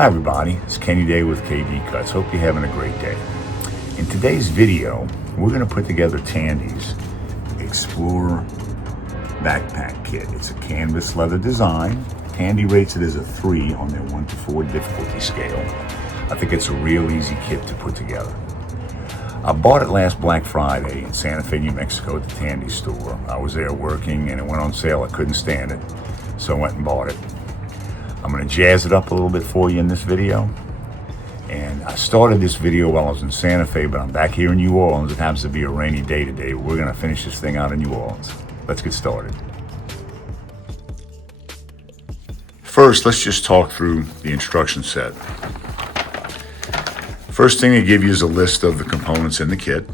Hi everybody, it's Kenny Day with KD Cuts. Hope you're having a great day. In today's video, we're going to put together Tandy's Explorer Backpack Kit. It's a canvas leather design. Tandy rates it as a 3 on their 1 to 4 difficulty scale. I think it's a real easy kit to put together. I bought it last Black Friday in Santa Fe, New Mexico at the Tandy store. I was there working and it went on sale. I couldn't stand it, so I went and bought it. I'm going to jazz it up a little bit for you in this video. And I started this video while I was in Santa Fe, but I'm back here in New Orleans. It happens to be a rainy day today. We're going to finish this thing out in New Orleans. Let's get started. First, let's just talk through the instruction set. First thing they give you is a list of the components in the kit.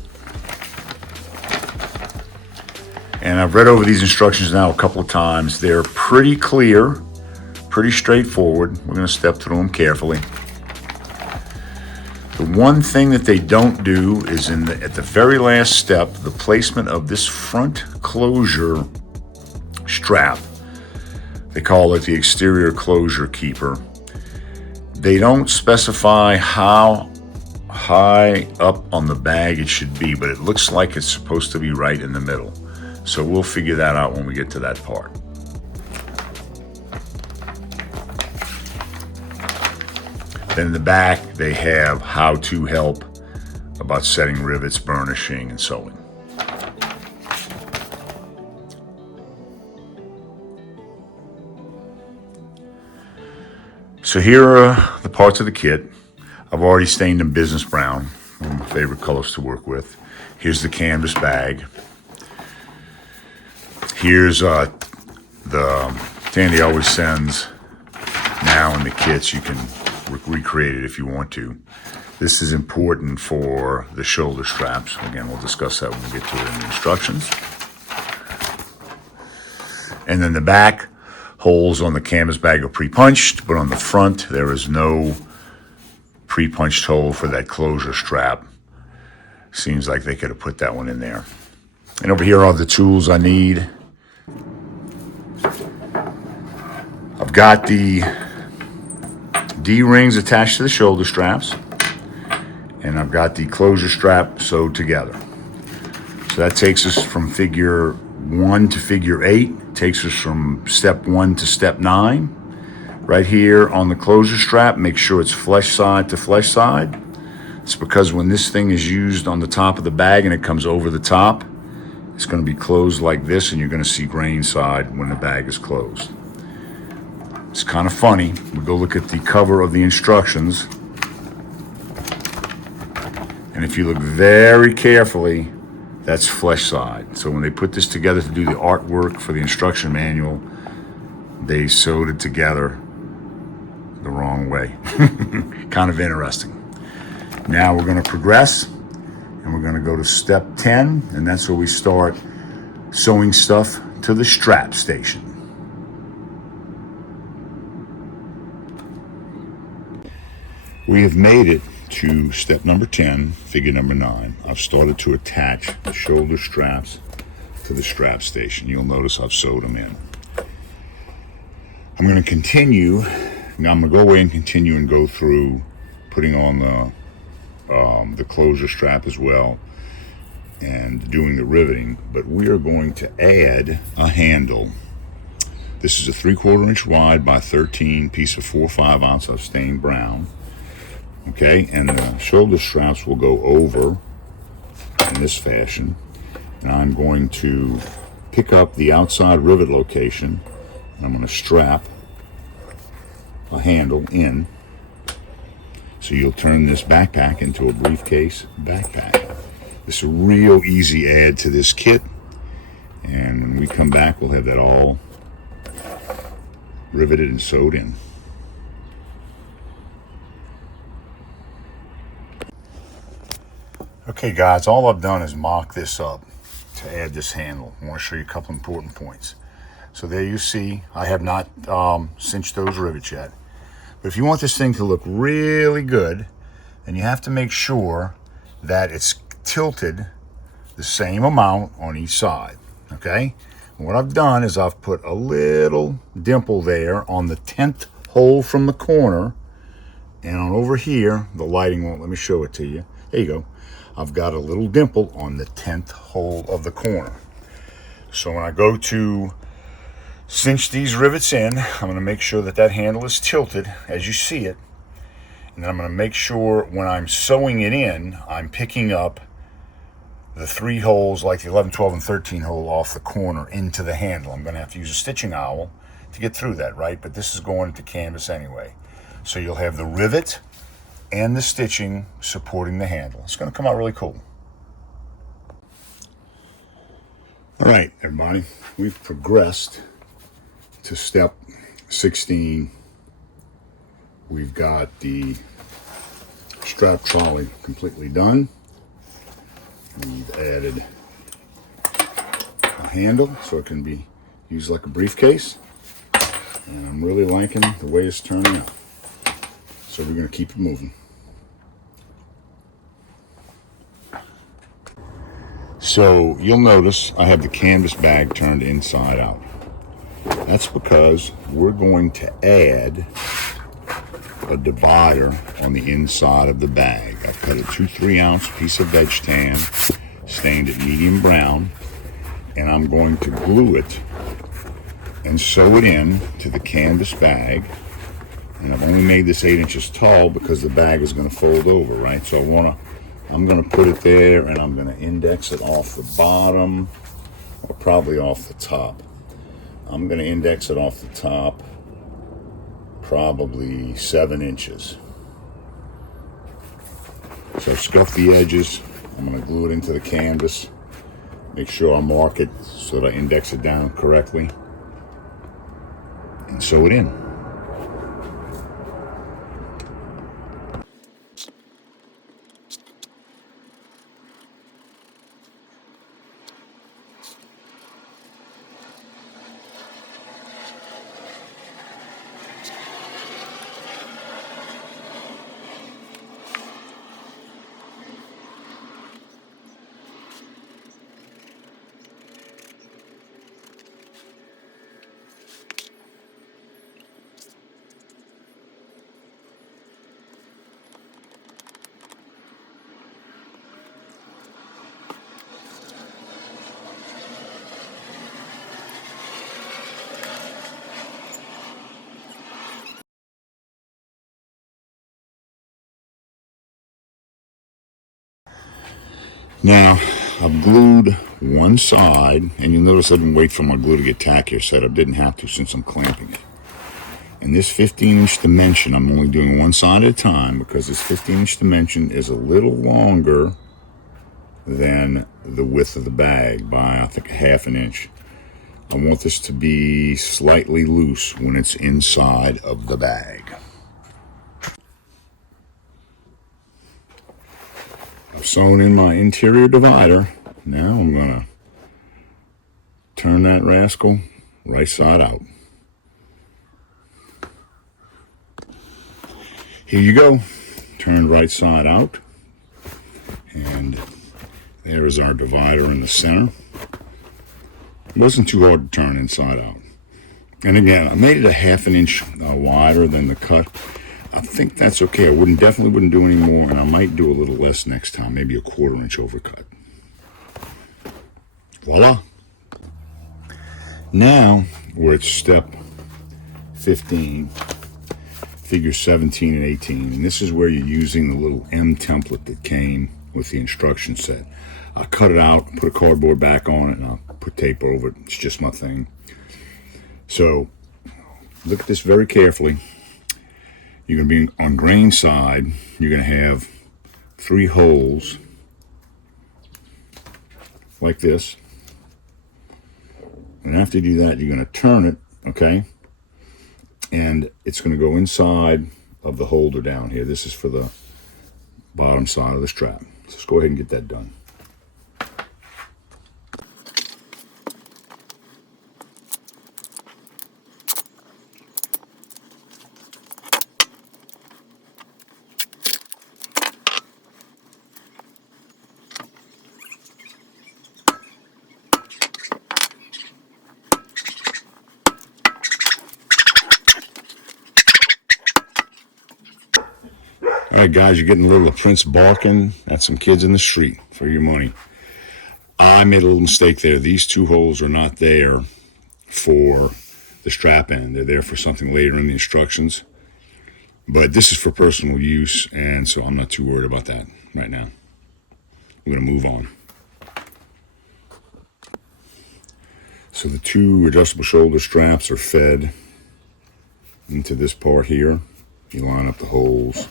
And I've read over these instructions now a couple of times. They're pretty clear, pretty straightforward. We're going to step through them carefully. The one thing that they don't do is at the very last step, the placement of this front closure strap. They call it the exterior closure keeper. They don't specify how high up on the bag it should be, but it looks like it's supposed to be right in the middle. So we'll figure that out when we get to that part. Then in the back, they have how-to help about setting rivets, burnishing, and sewing. So here are the parts of the kit. I've already stained them business brown, one of my favorite colors to work with. Here's the canvas bag. Here's the Tandy always sends now in the kits. You can recreate it if you want to. This is important for the shoulder straps. Again, we'll discuss that when we get to it in the instructions. And then the back holes on the canvas bag are pre-punched, but on the front there is no pre-punched hole for that closure strap. Seems like they could have put that one in there. And over here are the tools I need. I've got the D-rings attached to the shoulder straps, and I've got the closure strap sewed together. So that takes us from figure 1 to figure 8, takes us from step 1 to step 9. Right here on the closure strap, make sure it's flesh side to flesh side. It's because when this thing is used on the top of the bag and it comes over the top, it's going to be closed like this, and you're going to see grain side when the bag is closed. It's kind of funny. We go look at the cover of the instructions, and if you look very carefully, that's flesh side. So when they put this together to do the artwork for the instruction manual, they sewed it together the wrong way. Kind of interesting. Now we're going to progress, and we're going to go to step 10, and that's where we start sewing stuff to the strap station. We have made it to step number 10, figure number 9. I've started to attach the shoulder straps to the strap station. You'll notice I've sewed them in. I'm going to continue. Now I'm going to go away and continue and go through putting on the closure strap as well and doing the riveting, but we are going to add a handle. This is a 3/4 inch wide by 13 piece of 4 or 5 ounce of stained brown. Okay, and the shoulder straps will go over in this fashion, and I'm going to pick up the outside rivet location, and I'm going to strap a handle in, so you'll turn this backpack into a briefcase backpack. This is a real easy add to this kit, and when we come back we'll have that all riveted and sewed in. Okay guys, all I've done is mock this up to add this handle. I want to show you a couple important points. So there you see, I have not cinched those rivets yet. But if you want this thing to look really good, then you have to make sure that it's tilted the same amount on each side, okay? And what I've done is I've put a little dimple there on the 10th hole from the corner And on over here, the lighting won't let me show it to you. There you go. I've got a little dimple on the 10th hole of the corner. So when I go to cinch these rivets in, I'm going to make sure that that handle is tilted as you see it. And then I'm going to make sure when I'm sewing it in, I'm picking up the 3 holes like the 11, 12, and 13 hole off the corner into the handle. I'm going to have to use a stitching owl to get through that, right? But this is going into canvas anyway. So you'll have the rivet and the stitching supporting the handle. It's going to come out really cool. All right, everybody, we've progressed to step 16. We've got the strap trolley completely done. We've added a handle so it can be used like a briefcase. And I'm really liking the way it's turning out. So we're going to keep it moving. So you'll notice I have the canvas bag turned inside out. That's because we're going to add a divider on the inside of the bag. I've cut a 2 3-ounce piece of veg tan, stained it medium brown, and I'm going to glue it and sew it in to the canvas bag. And I've only made this 8 inches tall because the bag is going to fold over, right? So I'm going to put it there, and I'm going to index it off the bottom, or probably off the top. I'm going to index it off the top, probably 7 inches. So scuff the edges. I'm going to glue it into the canvas. Make sure I mark it so that I index it down correctly. And sew it in. Now, I've glued one side, and you'll notice I didn't wait for my glue to get tackier set up. Didn't have to since I'm clamping it. And this 15-inch dimension, I'm only doing one side at a time because this 15-inch dimension is a little longer than the width of the bag by, I think, a ½ an inch. I want this to be slightly loose when it's inside of the bag. I've sewn in my interior divider. Now I'm going to turn that rascal right side out. Here you go, turned right side out. And there is our divider in the center. It wasn't too hard to turn inside out. And again, I made it a ½ an inch wider than the cut. I think that's okay. I definitely wouldn't do any more, and I might do a little less next time, maybe a ¼ inch overcut. Voila. Now we're at step 15, figure 17 and 18, and this is where you're using the little M template that came with the instruction set. I cut it out, put a cardboard back on it, and I'll put tape over it. It's just my thing. So look at this very carefully. You're going to be on grain side. You're going to have 3 holes like this. And after you do that, you're going to turn it, okay? And it's going to go inside of the holder down here. This is for the bottom side of the strap. So let's go ahead and get that done. All right, guys, you're getting a little of Prince barking at some kids in the street for your money. I made a little mistake there. These two holes are not there for the strap end. They're there for something later in the instructions. But this is for personal use, and so I'm not too worried about that right now. We're going to move on. So the two adjustable shoulder straps are fed into this part here. You line up the holes,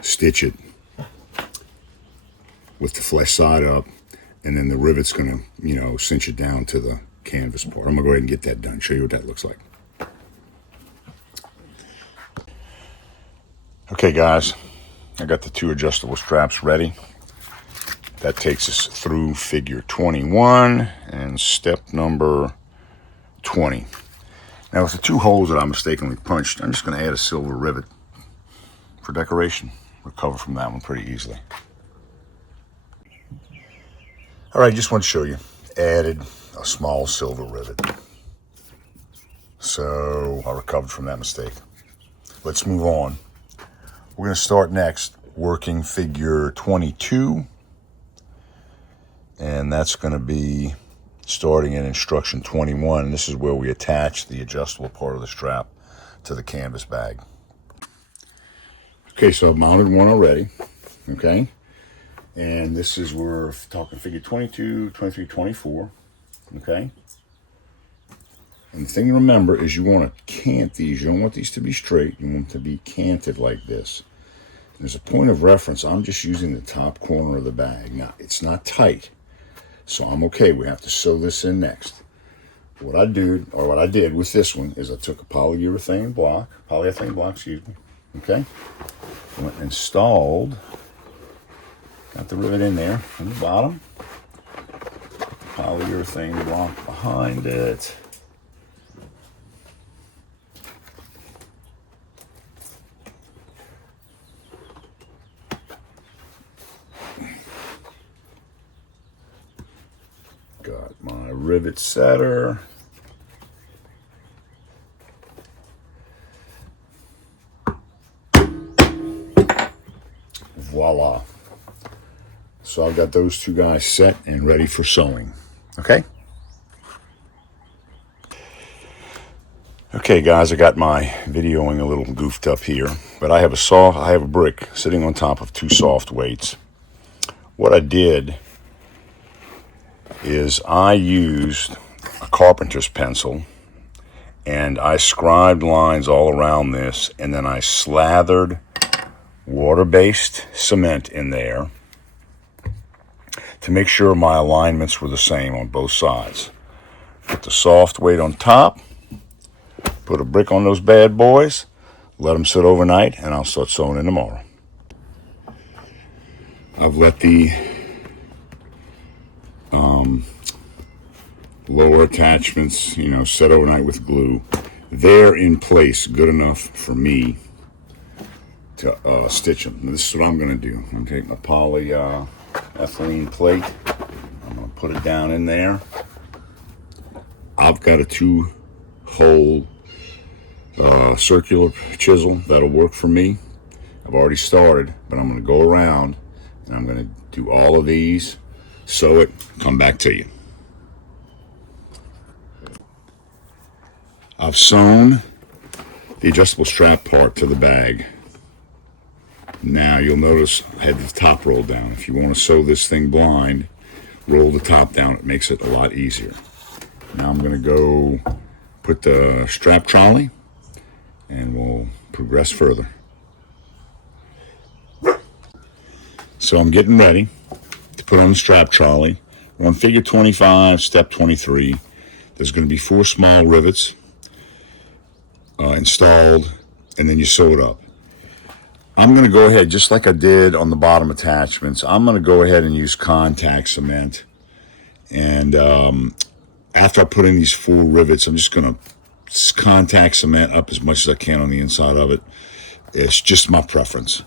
stitch it with the flesh side up, and then the rivet's going to, cinch it down to the canvas part. I'm going to go ahead and get that done, show you what that looks like. Okay, guys, I got the two adjustable straps ready. That takes us through figure 21 and step number 20. Now, with the two holes that I mistakenly punched, I'm just going to add a silver rivet for decoration. Recover from that one pretty easily. All right, just want to show you. Added a small silver rivet. So I recovered from that mistake. Let's move on. We're going to start next working figure 22. And that's going to be starting in instruction 21. And this is where we attach the adjustable part of the strap to the canvas bag. Okay, so I've mounted one already. Okay. And this is, we're talking figure 22, 23, 24. Okay. And the thing to remember is you want to cant these. You don't want these to be straight. You want them to be canted like this. There's a point of reference. I'm just using the top corner of the bag. Now, it's not tight, so I'm okay. We have to sew this in next. What I did with this one is I took a polyurethane block, okay? Went and installed, got the rivet in there on the bottom. Put the polyurethane block behind it. Got my rivet setter. Voila. So I've got those two guys set and ready for sewing. Okay? Okay, guys, I got my videoing a little goofed up here, but I have a brick sitting on top of two soft weights. What I did is I used a carpenter's pencil and I scribed lines all around this, and then I slathered water-based cement in there to make sure my alignments were the same on both sides. Put the soft weight on top, put a brick on those bad boys, let them sit overnight, and I'll start sewing in tomorrow. I've let the lower attachments, set overnight with glue. They're in place good enough for me to stitch them. Now, this is what I'm going to do. I'm going to take my polyethylene plate. I'm going to put it down in there. I've got a 2-hole circular chisel that'll work for me. I've already started, but I'm going to go around and I'm going to do all of these, sew it, come back to you. I've sewn the adjustable strap part to the bag. Now you'll notice I had the top rolled down. If you want to sew this thing blind, roll the top down. It makes it a lot easier. Now I'm going to go put the strap trolley and we'll progress further. So I'm getting ready to put on the strap trolley. We're on figure 25, step 23. There's going to be 4 small rivets installed, and then you sew it up. I'm going to go ahead, just like I did on the bottom attachments, I'm going to go ahead and use contact cement. And after I put in these 4 rivets, I'm just going to contact cement up as much as I can on the inside of it. It's just my preference.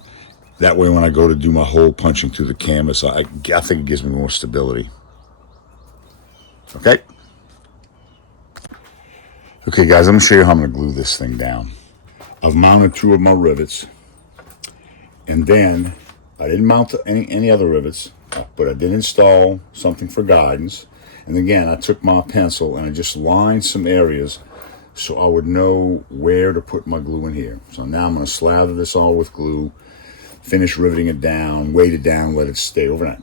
That way when I go to do my hole punching through the canvas, I think it gives me more stability. Okay? Okay, guys, I'm going to show you how I'm going to glue this thing down. I've mounted 2 of my rivets, And then I didn't mount any other rivets, but I did install something for guidance. And again, I took my pencil and I just lined some areas so I would know where to put my glue in here. So now I'm going to slather this all with glue, finish riveting it down, weight it down, let it stay overnight.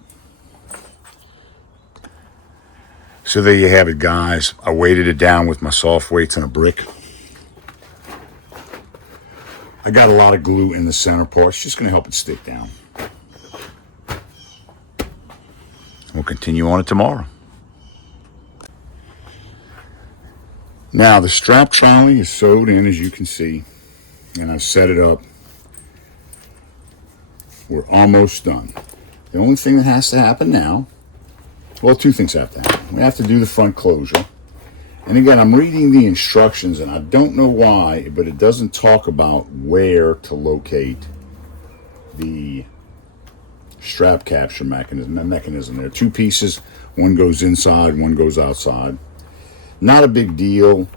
So there you have it, guys. I weighted it down with my soft weights and a brick. I got a lot of glue in the center part. It's just going to help it stick down. We'll continue on it tomorrow. Now the strap trolley is sewed in, as you can see, and I've set it up. We're almost done. The only thing that has to happen now, well, two things have to happen. We have to do the front closure. And again, I'm reading the instructions, and I don't know why, but it doesn't talk about where to locate the strap capture mechanism. There are two pieces. One goes inside, one goes outside. Not a big deal.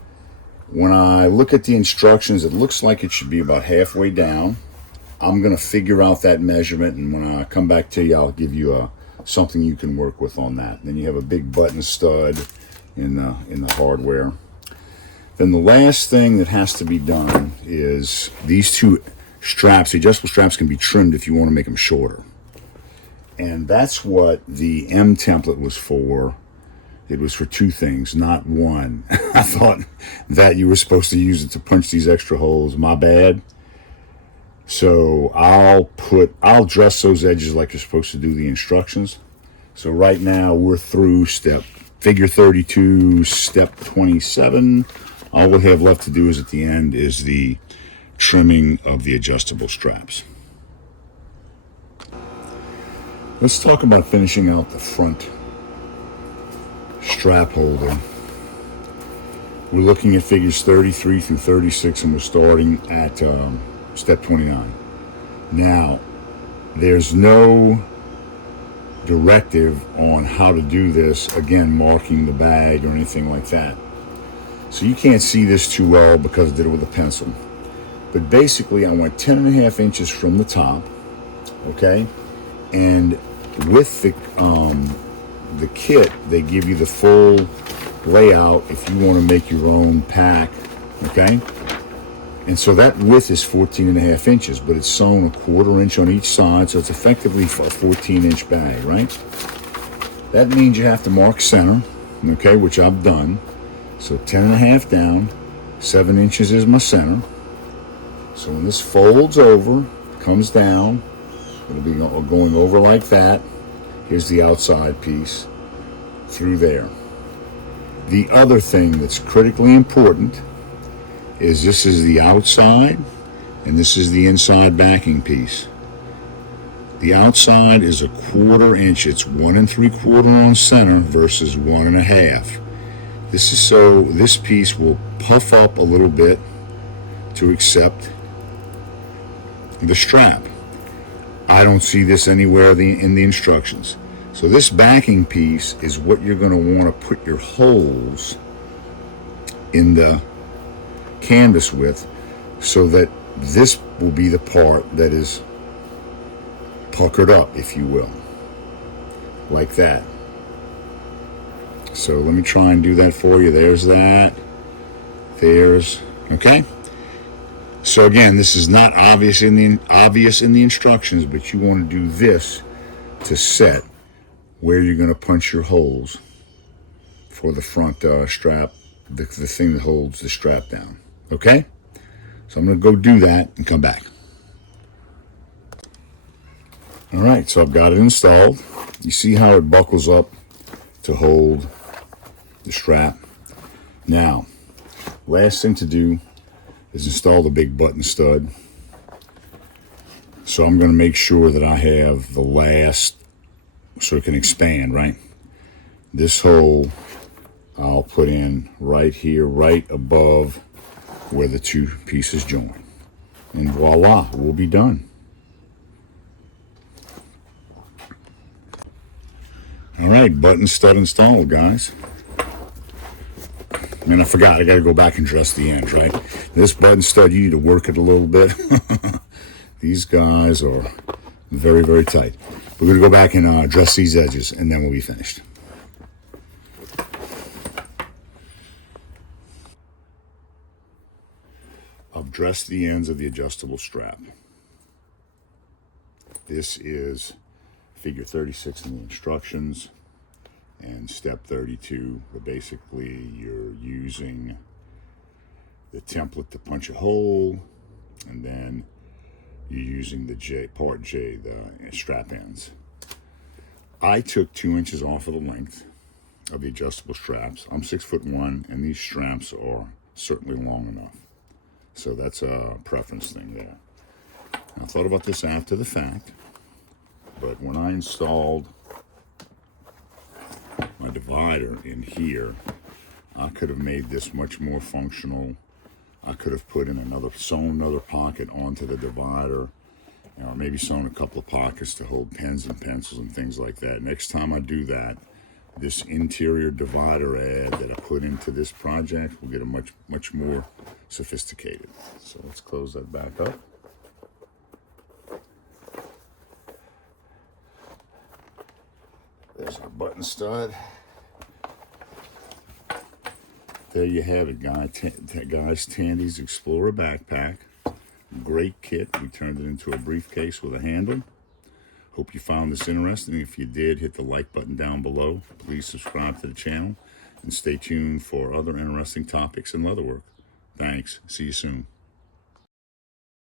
When I look at the instructions, it looks like it should be about halfway down. I'm going to figure out that measurement, and when I come back to you, I'll give you something you can work with on that. Then you have a big button stud in the hardware. Then the last thing that has to be done is these two straps. The adjustable straps can be trimmed if you want to make them shorter. And that's what the M template was for. It was for two things, not one. I thought that you were supposed to use it to punch these extra holes. My bad. So I'll dress those edges like you're supposed to do the instructions. So right now we're through figure 32, step 27. All we'll have left to do is at the end is the trimming of the adjustable straps. Let's talk about finishing out the front strap holder. We're looking at figures 33 through 36, and we're starting at step 29. Now, there's no directive on how to do this, again, marking the bag or anything like that. So you can't see this too well because I did it with a pencil. But basically, I went 10.5 inches from the top, okay? And with the kit, they give you the full layout if you want to make your own pack, okay? And so that width is 14.5 inches, but it's sewn 1/4 inch on each side, so it's effectively a 14-inch bag, right? That means you have to mark center, okay, which I've done. So 10.5 down, 7 inches is my center. So when this folds over, comes down, it'll be going over like that. Here's the outside piece through there. The other thing that's critically important is this is the outside and this is the inside backing piece. The outside is 1/4 inch. It's 1 3/4 on center versus 1 1/2. This is so this piece will puff up a little bit to accept the strap. I don't see this anywhere in the instructions. So this backing piece is what you're going to want to put your holes in the canvas with, so that this will be the part that is puckered up, if you will, like that. So let me try and do that for you. There's that. There's, okay? So again, this is not obvious in the instructions, but you want to do this to set where you're going to punch your holes for the front strap, the thing that holds the strap down. Okay? So I'm going to go do that and come back. All right, so I've got it installed. You see how it buckles up to hold the strap. Now, last thing to do is install the big button stud. So I'm going to make sure that I have the last, so it can expand, right? This hole I'll put in right here, right above where the two pieces join. And voila, we'll be done. All right, button stud installed, guys. And I forgot, I got to go back and dress the ends, right? This button stud, you need to work it a little bit. These guys are Very, very tight. We're going to go back and dress these edges, and then we'll be finished. I've dressed the ends of the adjustable strap. This is figure 36 in the instructions, and step 32, where basically you're using the template to punch a hole, and then you're using the part J, the strap ends. I took 2 inches off of the length of the adjustable straps. I'm 6'1", and these straps are certainly long enough. So that's a preference thing there. I thought about this after the fact, but when I installed my divider in here, I could have made this much more functional. I could have put in sewn another pocket onto the divider, or maybe sewn a couple of pockets to hold pens and pencils and things like that. Next time I do that, this interior divider add that I put into this project will get a much more sophisticated. So let's close that back up. There's our button stud. There you have it, guys. Tandy's Explorer backpack. Great kit. We turned it into a briefcase with a handle. Hope you found this interesting. If you did, hit the like button down below. Please subscribe to the channel and stay tuned for other interesting topics in leatherwork. Thanks. See you soon.